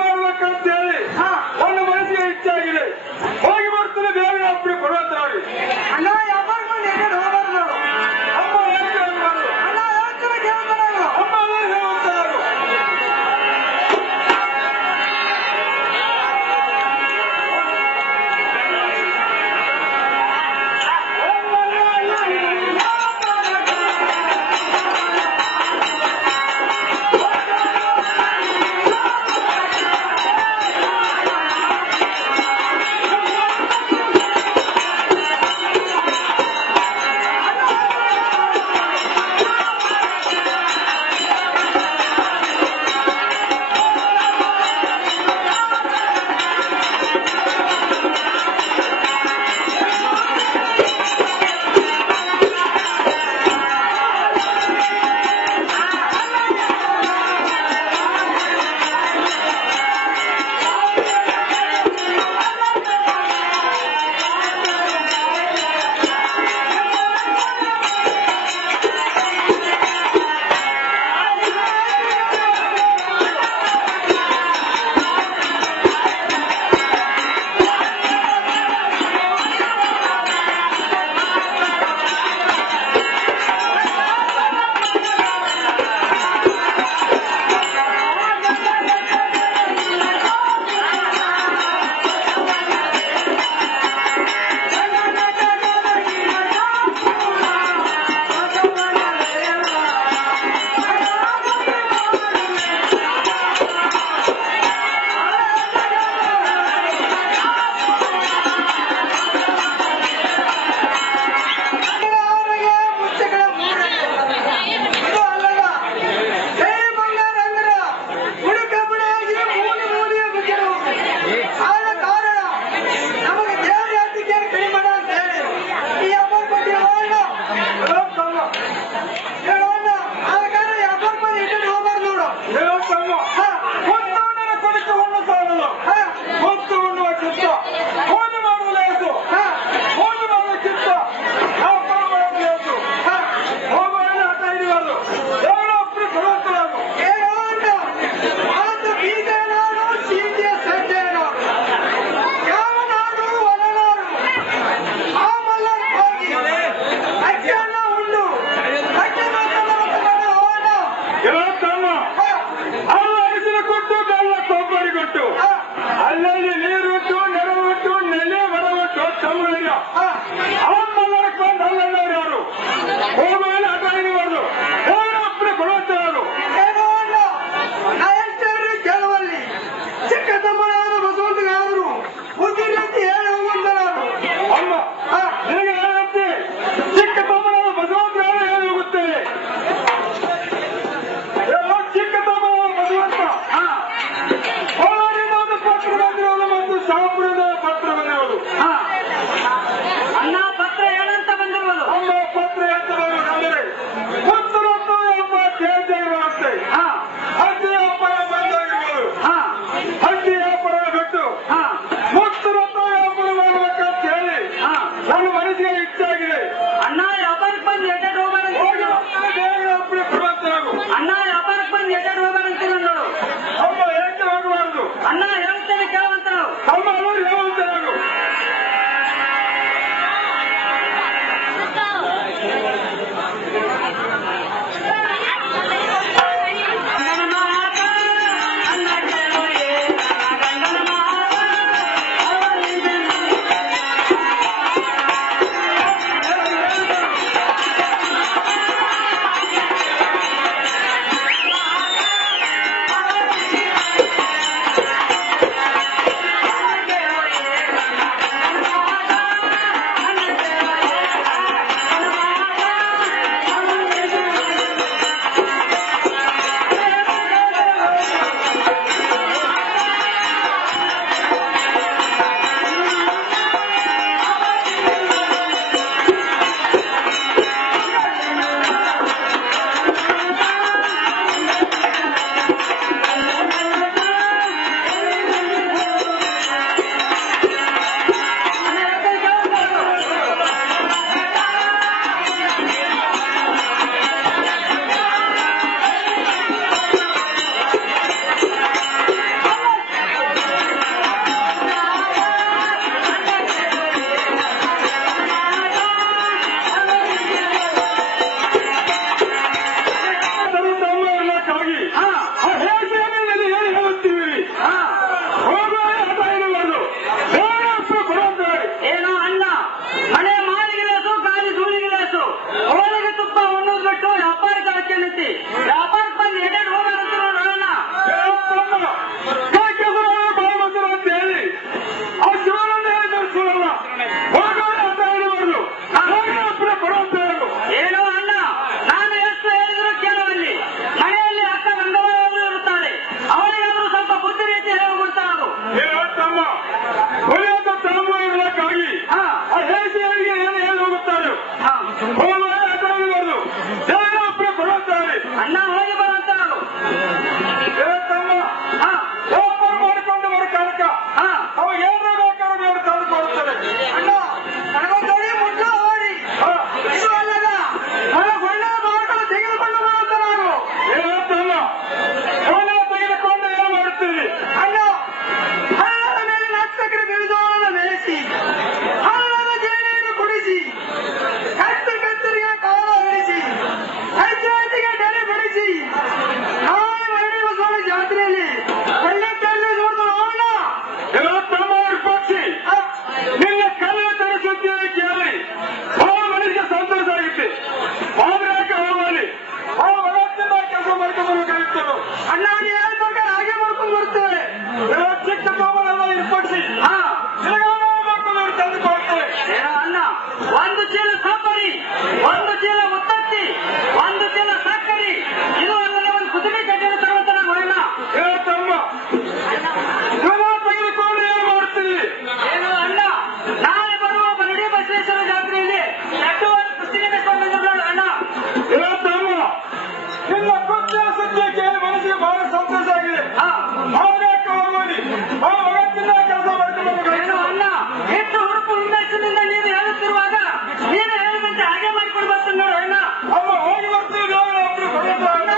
ಮಾಡ್ಬೇಕಂತೇಳಿ ನನ್ನ ಮನಸ್ಸಿಗೆ ಇಚ್ಛಾಗಿದೆ. ಹೋಗಿ ಬರ್ತೀನಿ ಬೇಗ ಅಪ್ಪಡಿ ಪರ್ವತವಾಗಿ. ಅಣ್ಣ ವ್ಯಾಪಾರ ಮಾಡಿ ಹೋಗ್ಬಾರ್ದು. ಅಮ್ಮ ಏನು ಕೇಳ್ಬಾರ್ದು. ಅಣ್ಣ ಹೇಳ್ತಾರೆ ಕೇಳ್ತಾರೆ. ಅಮ್ಮ ಏನು ಹೇಳ್ತಾರೆ. ಅಲ್ಲಲ್ಲಿ ನೀರು ಉಂಟು, ನೆರವು ಉಂಟು, ನೆಲೆ ಮರ ಉಂಟು, ತಮಿಳು ಅವನ್ ಮಲ್ಲಕ್ಕೆ ಬಂದು ಅಲ್ಲವರು ಯಾರು ಹೋಗುವಾಗ ಆಟ ಹಿಡಿಬಾರ್ದು. ಅಪ್ಪನೇ ಕೊಡುವಂತವರು ಕೆಲವಲ್ಲಿ ಚಿಕ್ಕ ತಮ್ಮನಾದ ಬಸವಂತಗಾದರು ಬುದ್ಧಿರಂತೆ ಹೇಳಿ ಹೋಗುವಂತನಾದ್ರು. ಅಮ್ಮ ನಿನಗೆ ಹೇಳಂತೆ ಚಿಕ್ಕ ತಮ್ಮನಾದ ಬಸವಂತ ಹೇಳಿ ಹೋಗುತ್ತೇವೆ. ಚಿಕ್ಕ ತಮ್ಮನಾದ ಬಸವಂತ ಪತ್ರ ಬಂದಿರೋದು ಮತ್ತು ಶಾಪುರದ ಪತ್ರ ಬಂದಿರೋದು. ಅಣ್ಣ ಪತ್ರ ಒಳ್ಳೆಯ ತಲೆಮಾರುಗಳಕ್ಕಾಗಿ ಆ ದೇಶಗಳಿಗೆ ಏನು ಹೇಳಿ ಹೋಗುತ್ತಾರೆ ಹೋಗುವ ಅಡ್ಡಾಡಬಾರದು ದೇವರೊಬ್ಬರು ಕೊಡುತ್ತಾರೆ ಅಣ್ಣ ಹೋಗಿ ಬರುವಂತ ನಾವು ತಮ್ಮ ವ್ಯಾಪಾರ ಮಾಡಿಕೊಂಡು ಬರೋ ಕಾಲಕ್ಕ ಅವ ಏನು ಬೇಕಾದ್ರೂ ನೋಡಿ ತಂದು ಕೊಡುತ್ತಾರೆ ಅಣ್ಣ ನನಗೊಂದು ಮುಂದೆ ಓಡಿ ಇದು ಅಲ್ಲದ ನನ್ನ ಒಳ್ಳೆಯ ಮಾರ್ಗಗಳು ತೆಗೆದುಕೊಂಡು ಬರುವಂತ ನಾನು ಏನಂತಲ್ಲ ಅವನ್ನ ತೆಗೆದುಕೊಂಡು ಏನು ಮಾಡುತ್ತೀರಿ ಅಣ್ಣ ಹಳ್ಳದ ಮೇಲೆ ನಾಟಕರ ಬಿರುದೋಳನ ಮೇಯಿಸಿ ಹಳ್ಳದ ಜೇನಿಯನ್ನು ಕುಡಿಸಿ ಕತ್ತರಿಗೆ ಕಾಲ ಇಳಿಸಿ ಹೆಜ್ಜೆಗೆ ನೆಲೆ ಬಿಡಿಸಿ ನಾಳೆ ಮರಳಿ ಬಸವನ ಜಾತ್ರೆಯಲ್ಲಿ ಒಳ್ಳೆ ಕಲ್ಲು ನೋಡಿದ ನೋಡ ಎಲ್ಲ ತಮ್ಮ ಪಕ್ಷಿ ನಿನ್ನ ಕಲ್ಲ ತರಿಸುತ್ತೇವೆ ಕೇಳಿ ಆ ಮನುಷ್ಯ ಸಂತೋಷ ಆಗಿತ್ತೆ ಮಾದ್ರಾಕ ಹೋಗಲಿ ಆ ವ್ಯವಸ್ಥಿತ ಕೆಲಸ ಮಾಡ್ಕೊಂಡು ಅಣ್ಣ ನೀವು ಹೇಳ್ಬೇಕು ಹಾಗೆ ಮಾಡ್ಕೊಂಡು ಬರ್ತೇವೆ ಚಿಕ್ಕ ತಮ್ಮನೆಲ್ಲ ಇರ್ಪಡಿಸಿ ಮಾಡ್ಕೊಂಡು ತಂದು ಕೊಡ್ತೇವೆ ಏನೋ ಅಣ್ಣ ಒಂದು ಚೀಲ ಸಾಂಬಾರಿ ಒಂದು ಚೀಲ ಉತ್ತತ್ತಿ ಒಂದು ಚೀಲ ಸಕ್ಕರೆ ಇದು ಅಲ್ಲದೆ ಒಂದು ಕುದುರೆ ಕಡ್ಡಿನ ತರುವಂತ ನಾನು ಅಣ್ಣ ತಮ್ಮ ಜನ ತೆಗೆದುಕೊಂಡು ಏನು ಮಾಡ್ತೀರಿ ಏನೋ ಅಣ್ಣ ನಾಳೆ ಬರುವ ಮರಡಿ ಬಸವೇಶ್ವರ ಜಾತ್ರೆಯಲ್ಲಿ ನೆಟ್ಟು ಒಂದು ಕುಸ್ತಿಗೆ ಬೇಕು ನೋಡು ಅಣ್ಣ ತಮ್ಮ ನಿನ್ನ ಕೃತ್ಯ ಸುದ್ದಿ ಕೇಳಿ ಮನಸ್ಸಿಗೆ ಬಹಳ ಸಂತೋಷ ಆಗಿದೆ ಮಾದ್ರಾಕ ಹೋಗಲಿ ಆ ವ್ಯವಸ್ಥಿತ ಕೆಲಸ ಮಾಡ್ಕೊಂಡು ಏನೋ ಅಣ್ಣ ಎಷ್ಟು ಹುಡುಕು ಹುಮ್ಮೆಸ್ಸಿನಿಂದ ನೀನು ಹೇಳುತ್ತಿರುವಾಗ ನೀನು ಹೇಳಿದಂತೆ ಹಾಗೆ ಮಾಡಿಕೊಂಡು ಬರ್ತೀನಿ ನೋಡು ಅಣ್ಣ ಅಮ್ಮ ಹೋಗಿ ಬರ್ತೀವಿ ನಾವು ಒಬ್ರು ಕೊಡೋದು ಬರಲ್ಲ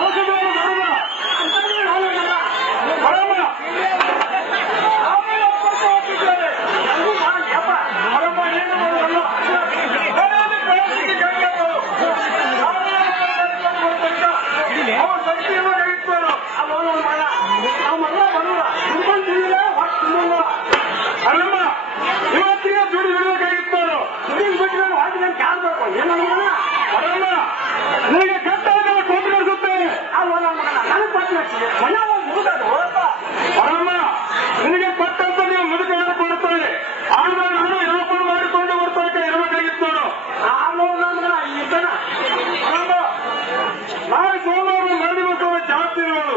ಔಷಧಿಗಳು ಬರಲ್ಲ ಬರಲ್ಲ ಆಮೇಲೆ ಒಪ್ಪಂದ ಹೋಗ್ತಿದ್ದಾರೆ ಬರಮ್ಮ ಏನು ಮಾಡೋಲ್ಲ ಮನೆಯಲ್ಲಿ ಪ್ರವಾಸಕ್ಕೆ ಕರೆಯೋದು ಅವ್ರ ಶಕ್ತಿಯನ್ನು ಕಲಿಸ್ತಾರೆ ಅಲ್ಲಮ್ಮ ಇವತ್ತಿಗೆ ದುಡಿ ಬಿಡಬೇಕಾಗಿತ್ತು ಬರಲ್ಲ ನಿನಗೆ ಕಟ್ಟಾಗ ಕೊಂಡು ನಡೆಸುತ್ತೇನೆ ಬರಮ್ಮ ನಿನಗೆ ಕೊಟ್ಟಂತ ನೀವು ಮುದುಕ ಹೇಳಿಕೊಳ್ಳುತ್ತಾರೆ ಆದ್ರೆ ನಾನು ವ್ಯಾಪಾರ ಮಾಡಿಕೊಂಡು ಬರ್ತಾನೆ ಇರಬೇಕಾಗಿತ್ತು ಬರಮ್ಮ ನಾಳೆ ಸೋಮವಾರ ಮರಳಿ ಬಸವ ಜಾಸ್ತಿ ಇರೋದು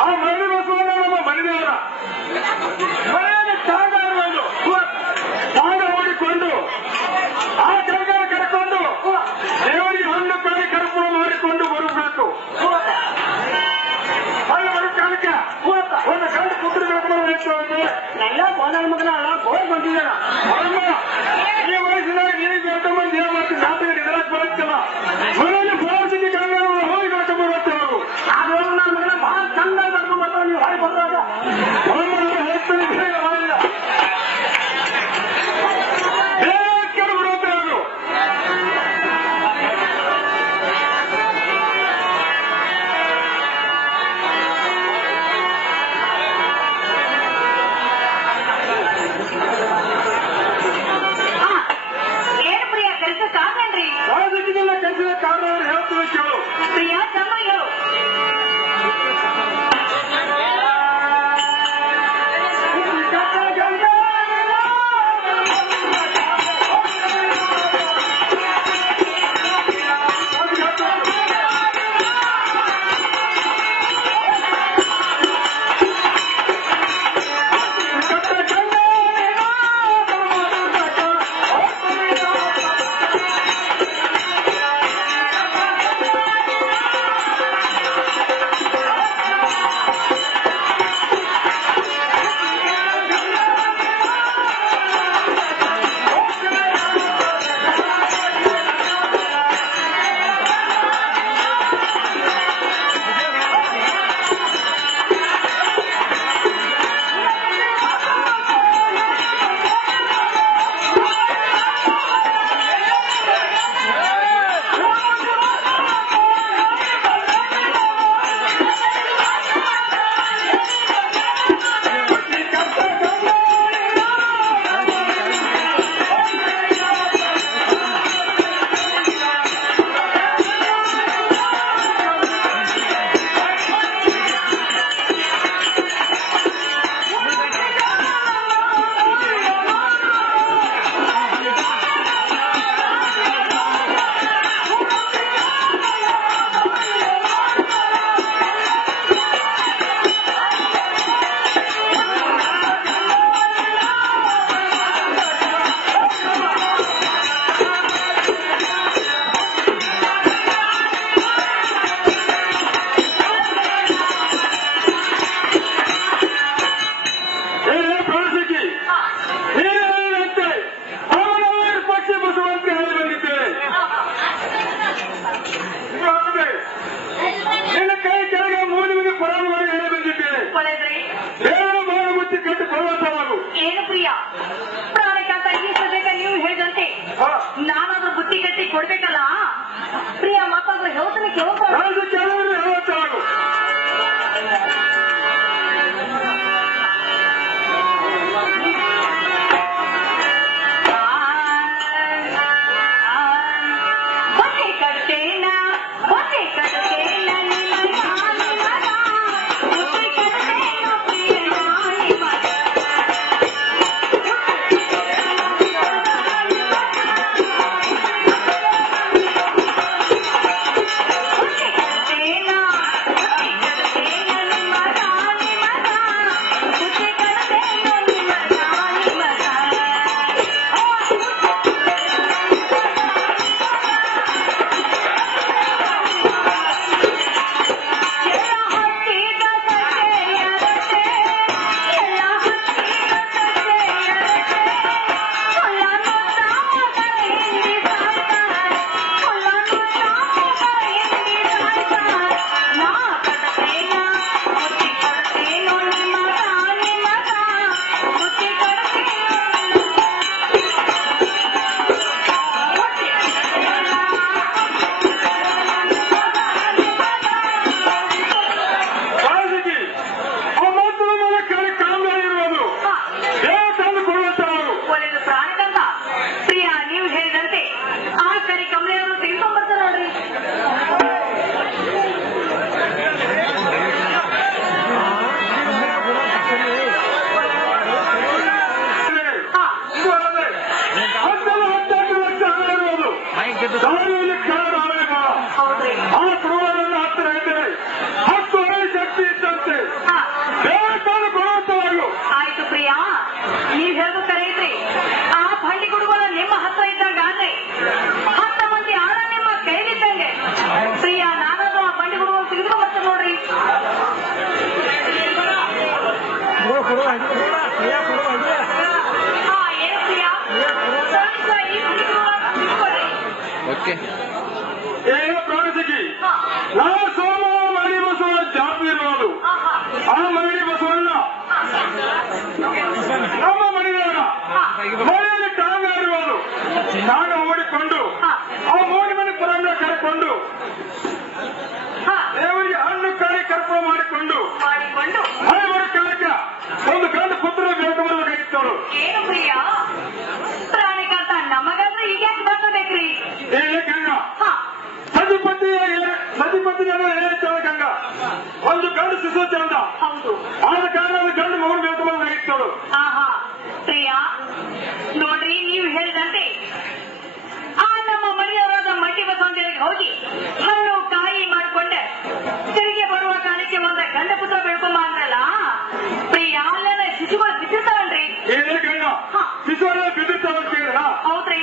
ಆ ಮರಳಿ ಬಸವ ನಮ್ಮ ಮನೆದೇವರ ಮನೆಯಲ್ಲಿ ಜಾಗ ಇರುವುದು ಜಾಗ ಓಡಿಕೊಂಡು ಆ ಜಾಗ ಕರ್ಕೊಂಡು ದೇವರಿಗೆ ಹಣ್ಣು ಕಾಯಿ ಕರ್ಪೂರ ಮಾಡಿಕೊಂಡು ಬರಬೇಕು ಅಲ್ಲಿ ಬರೋ ಕಾಲಕ್ಕೆ ಒಂದು ಗಂಡು ಪುತ್ರ ಬೇಕು ಎಲ್ಲ ಬೋಧನ ಮಗನ ಅಲ್ಲ ಬೋರ್ ಬಂದಿದ್ದಾನ ಬರಮ್ಮ ಈ ವಯಸ್ಸಿನಾಗ ನೀವು ದೊಡ್ಡ ಮಂದಿ ಏನ್ ಮಾಡ್ತೀವಿ ನಾಟಕ ಇದರಾಕ್ ಬರುತ್ತಲ್ಲ ಮನೆಯಲ್ಲಿ ಪ್ರವಾಸಕ್ಕೆ ಕನ್ನಡ ಹೋಗಿ ಕರ್ಕೊಂಡು ಬರುತ್ತೆ ಅವರು ಅದು ನನ್ನ ಮಗನ ಬಹಳ ಚಂದ ಕರ್ಕೊಂಡು ಬರ್ತಾವ ನೀವು ಹೊರಗೆ ಬಂದಾಗ ಹೋಗ್ತಾನೆ ಬೇಗ ಮಾಡಿಲ್ಲ ಬೇರೆ ಬಿಡುತ್ತೆ ಅವರು ಏನು ಪ್ರಿಯ ಏನು ಪ್ರಿಯ ಪ್ರಾಣಕಾಂತ ಈ ಸದ್ಯಕ್ಕೆ ನೀವು ಹೇಳಿದಂತೆ ನಾನಾದ್ರೂ ಬುದ್ಧಿ ಕಟ್ಟಿ ಕೊಡ್ಬೇಕಲ್ಲ ಪ್ರಿಯ ಮಕ್ಕಳು ಹೇಳ್ತಾನೆ ಹೇಳ್ತಾಳು. ಆಯ್ತು ಪ್ರಿಯಾ ನೀವ್ ಹೇಳೋದು ಕರೆ ಐತ್ರಿ. ಆ ಬಂಡಿ ಗುಡುಗೋಲ ನಿಮ್ಮ ಹತ್ರ ಇದ್ದಾಗ ಆದ್ರೆ 10 ಮಂದಿ ಆಳ ನಿಮ್ಮ ಕೈಲಿದ್ದಂಗೆ ಪ್ರಿಯ ನಾನದು ಆ ಬಂಡಿ ಗುಡುಗೋಲ ತೆಗೆದುಕೊಂಡು ಬರ್ತೀನಿ ನೋಡ್ರಿ. ಏನು ಪ್ರಿಯಾ ಪ್ರಾಣಿಸಿಗಿ ನಾವು ಸೋಮವಾರ ಮರಳಿ ಬಸವ ಜಾತಿ ಇರುವುದು ಆ ಮರಳಿ ಬಸವಣ್ಣ ನಮ್ಮ ಮನೆಯವರ ಮನೆಯಲ್ಲಿ ಟಾಂಗ ಇರುವುದು ಟಾಂಗ ಓಡಿಕೊಂಡು ಆ ಮೂಡಿ ಮನೆ ಪರಂಗ ಕರೆಕೊಂಡು ದೇವರಿಗೆ ಹಣ್ಣು ಕಾಯಿ ಕರ್ಪ ಮಾಡಿಕೊಂಡು ಹಲವಾರು ಕಾಲಕ್ಕೆ ಒಂದು ಗಂಡು ಪುತ್ರ ಬೇಕಬರಬೇಕಾಗಿತ್ತವರು. ಏನು ಪ್ರಿಯ ಪ್ರಾಣಿಕಾಂತ ನಮಗಾದ್ರೆ ಈಗ ಯಾಕೆ ಬರ್ತಬೇಕ್ರಿ? ಗಂಗ ಸತಿಪತಿ ಗಂಗ ಒಂದು ಗಂಡು ಶಿಶು ಚಂದ ಹೌದು ಆದ ಕಾರಣ ಒಂದು ಗಂಡು ಮಗನು ಬೇಕಬರಬೇಕಾಗಿತ್ತವರು. ಆಹಾ ಪ್ರಿಯ ನೋಡ್ರಿ ನೀವು ಹೇಳಿದಂತೆ ಆ ನಮ್ಮ ಮನೆಯವರಾದ ಮಟ್ಟಿ ಬಸವಂತರಿಗೆ ಹೋಗಿ ಹಣ್ಣು ಕಾಯಿ ಮಾಡಿಕೊಂಡೆ ತಿರುಗಿ ಬರುವ ಕಾಲಕ್ಕೆ ಒಂದ ಗಂಡ ಪುತ್ರ ಬೆಳ್ಕೊಂಬ ಅಂದ್ರಲ್ಲ ಪ್ರಿಯ ಅಲ್ಲೆಲ್ಲ ಶಿಶುಗಳು ಬಿದ್ದಿರ್ತಾವಲ್ರಿ. ಗಂಗ ಶಿಶುಗಳ ಬಿದ್ದಿರ್ತಾವ ಕೇಳ ಹೌದ್ರಿ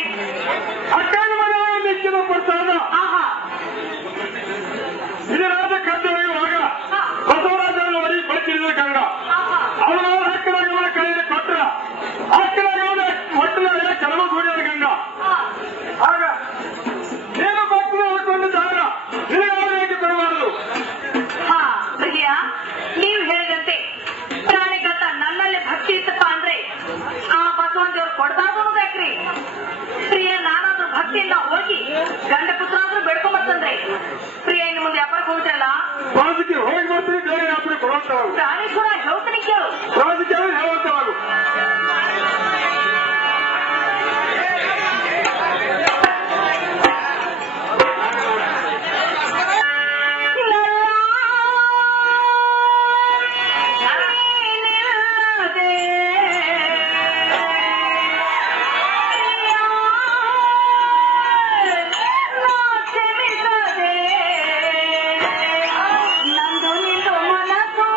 ಅಕ್ಕನ ಮನೆಯವರು ನಿಶ್ಚಿತ ಕೊಡ್ತಾರ. ಆಹಾ ಇದರಾದ ಕರ್ತವ್ಯವಾಗ ಬಸವರಾಜನ ವರಿ ಬರ್ತಿದ್ರು ಗಂಗ ಅವರ ಹಕ್ಕರಾಗಿ ಕೈಯಲ್ಲಿ ಕೊಟ್ರ ಹಕ್ಕರಾಗಿ ಒಟ್ಟಿನ ಕೆಲವು ಸೂರ್ಯನ ಗಂಗ ಆಗ ನೀನು ಭಕ್ತನ ಹಾಕೊಂಡಿದ್ದಾಗ ನಿನಗೆ ಕೊಡಬಾರದು. ಹಾ ಪ್ರಿಯ ನೀವು ಹೇಳಿದಂತೆ ಪ್ರಾಣಿಗತ ನನ್ನಲ್ಲಿ ಭಕ್ತಿ ಇತ್ತಪ್ಪ ಅಂದ್ರೆ ಆ ಬಸವಂತವ್ರು ಕೊಡ್ಬಾರ್ದು ಅನ್ನೋದ್ಯಾಕ್ರಿ? ಪ್ರಿಯ ನಾನಾದ್ರೂ ಭಕ್ತಿಯಿಂದ ಹೋಗಿ ಗಂಡ ಪುತ್ರ ಆದ್ರೂ ಬೆಳ್ಕೊಂಬರ್ತಂದ್ರೆ ಪ್ರಿಯ ಇನ್ನು ಮುಂದೆ ವ್ಯಾಪಾರಕ್ಕೆ ಹೋಗ್ತಲ್ಲ ಪ್ರಾಣಕ್ಕೆ ಹೋಗಿ ಬರ್ತೀವಿ ಬೇರೆ ಯಾತ್ರೆ ಕೊಡುವಂತವಾಗು ಪ್ರಾಣೇಶ್ವರ ಹೇಳ್ತೀನಿ ಕೇಳು ಪ್ರಾಣಕ್ಕೆ ಹೇಳುವಂತವಾಗು. ನಂದು ನಿಂದು ಮನಸ್ಸು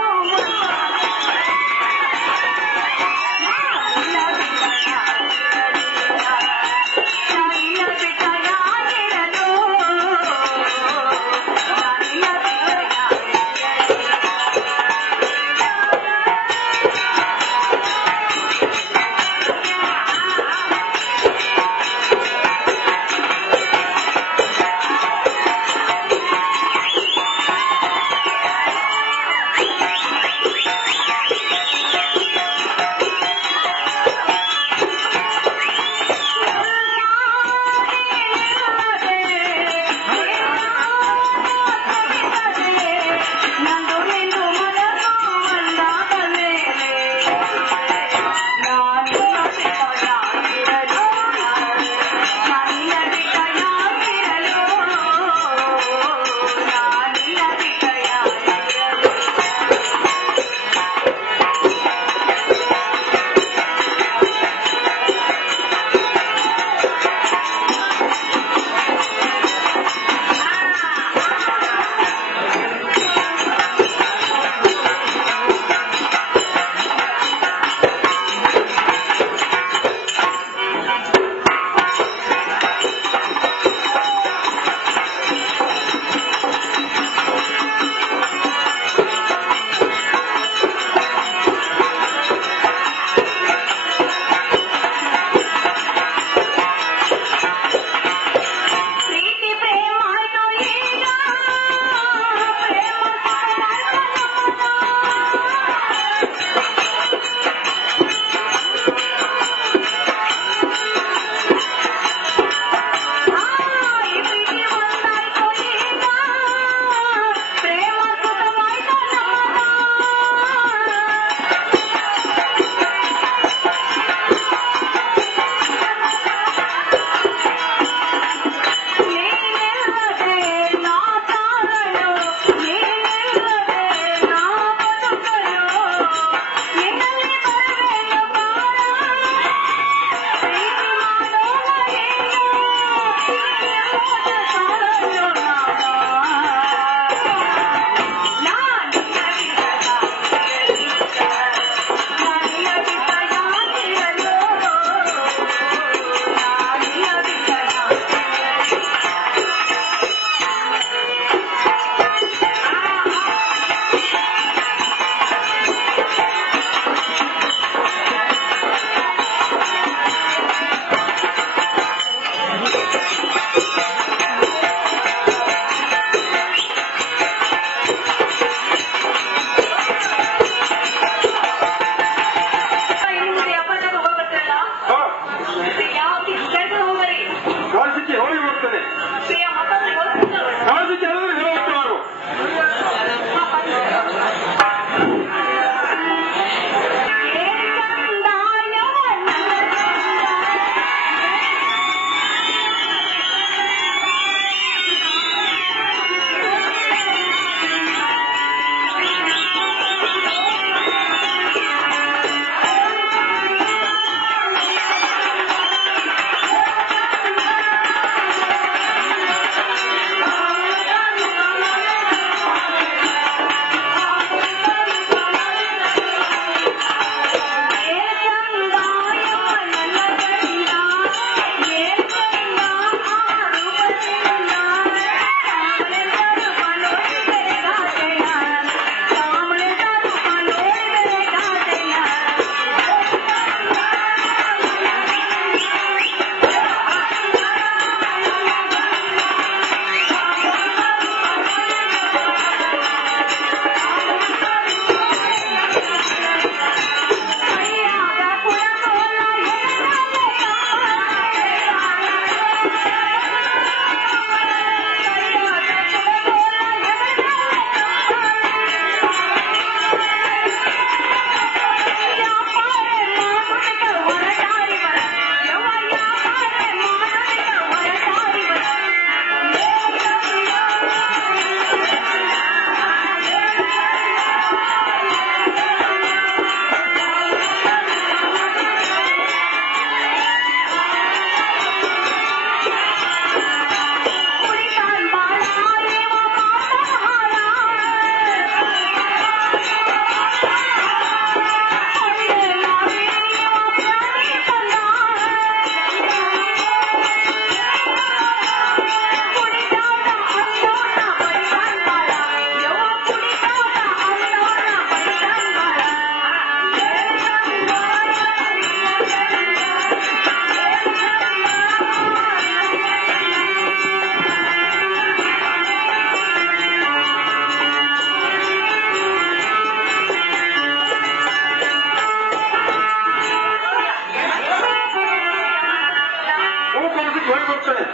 ಹೋಗಿ ಬರ್ತೇನೆ.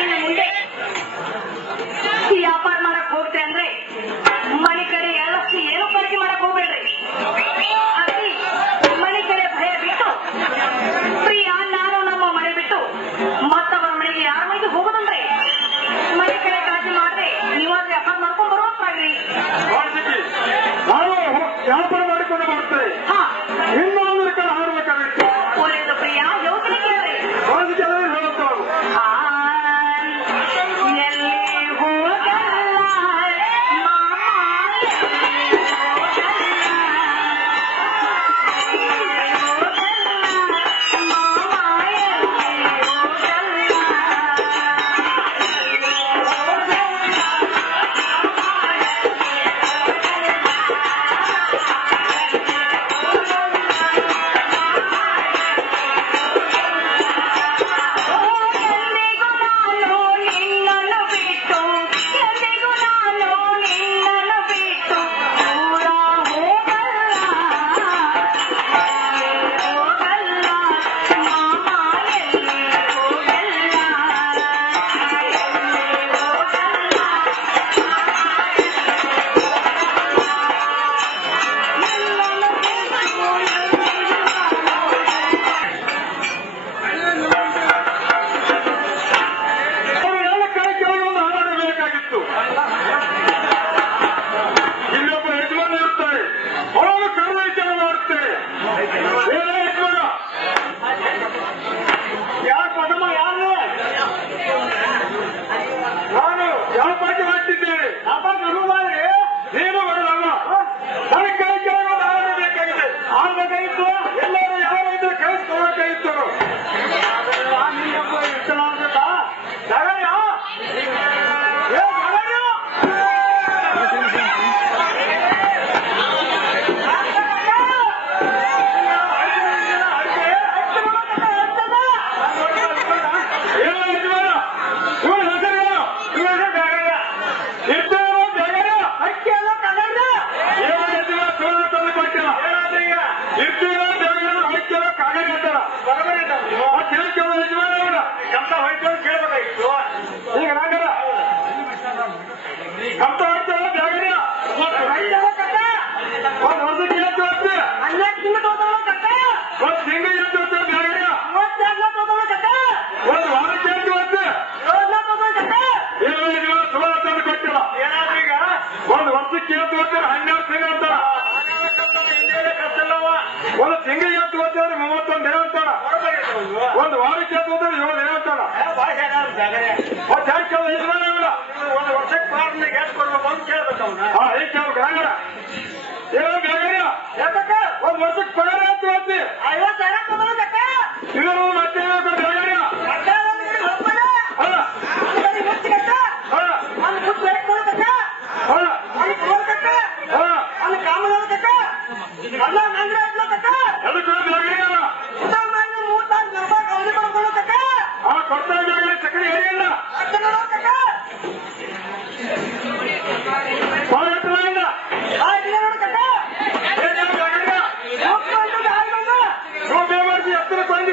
ಇನ್ನು ಮುಂದೆ ವ್ಯಾಪಾರ ಮಾಡಕ್ ಹೋಗ್ತೆ ಅಂದ್ರೆ ಮನೆ ಕಡೆ ಎಲ್ಲಷ್ಟು ಏನು ಖರ್ಚು ಮಾಡಕ್ ಹೋಗ್ಬೇಡ್ರಿ. ಅತಿ ಮನೆ ಕಡೆ ಭಯ ಬಿಟ್ಟು ಪ್ರಿಯ ನಾನು ನಮ್ಮ ಮನೆ ಬಿಟ್ಟು ಮತ್ತವರ ಮನೆಗೆ ಯಾರ ಮನೆಗೆ ಹೋಗೋದಲ್ರಿ. ಮನೆ ಕಡೆ ಕಾಳಜಿ ಮಾಡ್ರೆ ನೀವಾದ್ರೆ ವ್ಯಾಪಾರ ಮಾಡ್ಕೊಂಡ್ ಬರುವಂತಾಗ್ರಿ. ನಾನು ವ್ಯಾಪಾರ ಮಾಡಿಕೊಂಡು ಬರ್ತೇನೆ. ಹಾ ಇನ್ನೊಂದು ಕಡೆ ಹಾರಬೇಕಾಗಿತ್ತು. ಒಳ್ಳೆಯದು ಪ್ರಿಯ, ಯೋಚನೆ ಕೇಳ್ರಿ. ಕಾಳಜಿಗೆ ಹೇಳುತ್ತಾರು. ಎಲ್ಲಿ ಹೋಗಲ್ಲ ಮಾಮ, ಇಲ್ಲೊಬ್ಬ ಯಜಮಾನ ಇರ್ತಾರೆ, ಅವರು ಕರ್ಮವಿಚಾರ ಮಾಡುತ್ತಾರೆ. ಬೇರೆ ಯಜಮಾನ ಯಾರು ಪದಮ ಯಾರು? ನಾನು ವ್ಯಾಪಾರ ಮಾಡ್ತಿದ್ದೇನೆ. ನೀನು ಬರಲ್ಲ. ನನ್ನ ಕೈ ಕೆಳಗೆ ಆಡಬೇಕಾಗಿದೆ. ಆಡಬೇಕಾಗಿತ್ತು. ಎಲ್ಲರೂ ಯಾರು ಇದ್ರೆ ಕಳಿಸ್ಕೊಳ್ಬೇಕಾಗಿತ್ತು. ಈಗ ನಾಗರ ಕಂತ ಹೊಡ್ತೇವೆ ಬೇಗನೆ. ಒಂದು ವರ್ಷಕ್ಕೆ ಎಷ್ಟು ಹೋಗ್ತೀವಿ? ಒಂದು ತಿಂಗಳಿಗೆ ಎಷ್ಟು ಹೋಗ್ತೇವೆ ಬೇಗನೆ? ಒಂದು ವಾರಕ್ಕೆ ಎಷ್ಟು ಹೋಗ್ತೀವಿ? ಏನು ಸುಮಾರು ತಂದು ಕೊಟ್ಟಿಲ್ಲ. ಏನಾದ್ರೂ ಈಗ ಒಂದು ವರ್ಷಕ್ಕೆ ಎಷ್ಟು ಹೋಗ್ತಾರೆ? 12 ತಿಂಗಳು ಅಂತಾರ. ಒಂದು ತಿಂಗಳಿಗೆ ಎಷ್ಟು ಹೋಗ್ತಾರೆ? 31 ದಿನ ಅಂತಾರ. ಒಂದು ವಾರಕ್ಕೆ ಎಷ್ಟು ಹೋಗ್ತಾರೆ? 7 ದಿನ ಅಂತಾರ. ಒಂದು ವರ್ಷಕ್ಕೆ ಪ್ರಾರಂಭ ಎಷ್ಟು ಕೊಡ್ಬೇಕು ಅಂತ ಕೇಳ್ಬೇಕು ಅವ್ನ. ಹೇಗೆ ಕೇಳ್ಬೇಕು ಹಂಗಾರ? ಏನೋ ಬೇಗನೆ ಒಂದು ವರ್ಷಕ್ಕೆ ಪಗಾರ ಅಂತ ಹೋಗ್ತಿ. ಇವರು ಮತ್ತೆ ಬೇಗನೆ ಕೊಡ್ತಾ ಬೇಗನೆ ಸಕ್ಕರೆ ಹೇಳಿಲ್ಲ. ಎತ್ತರ ಕೊಂಡಿ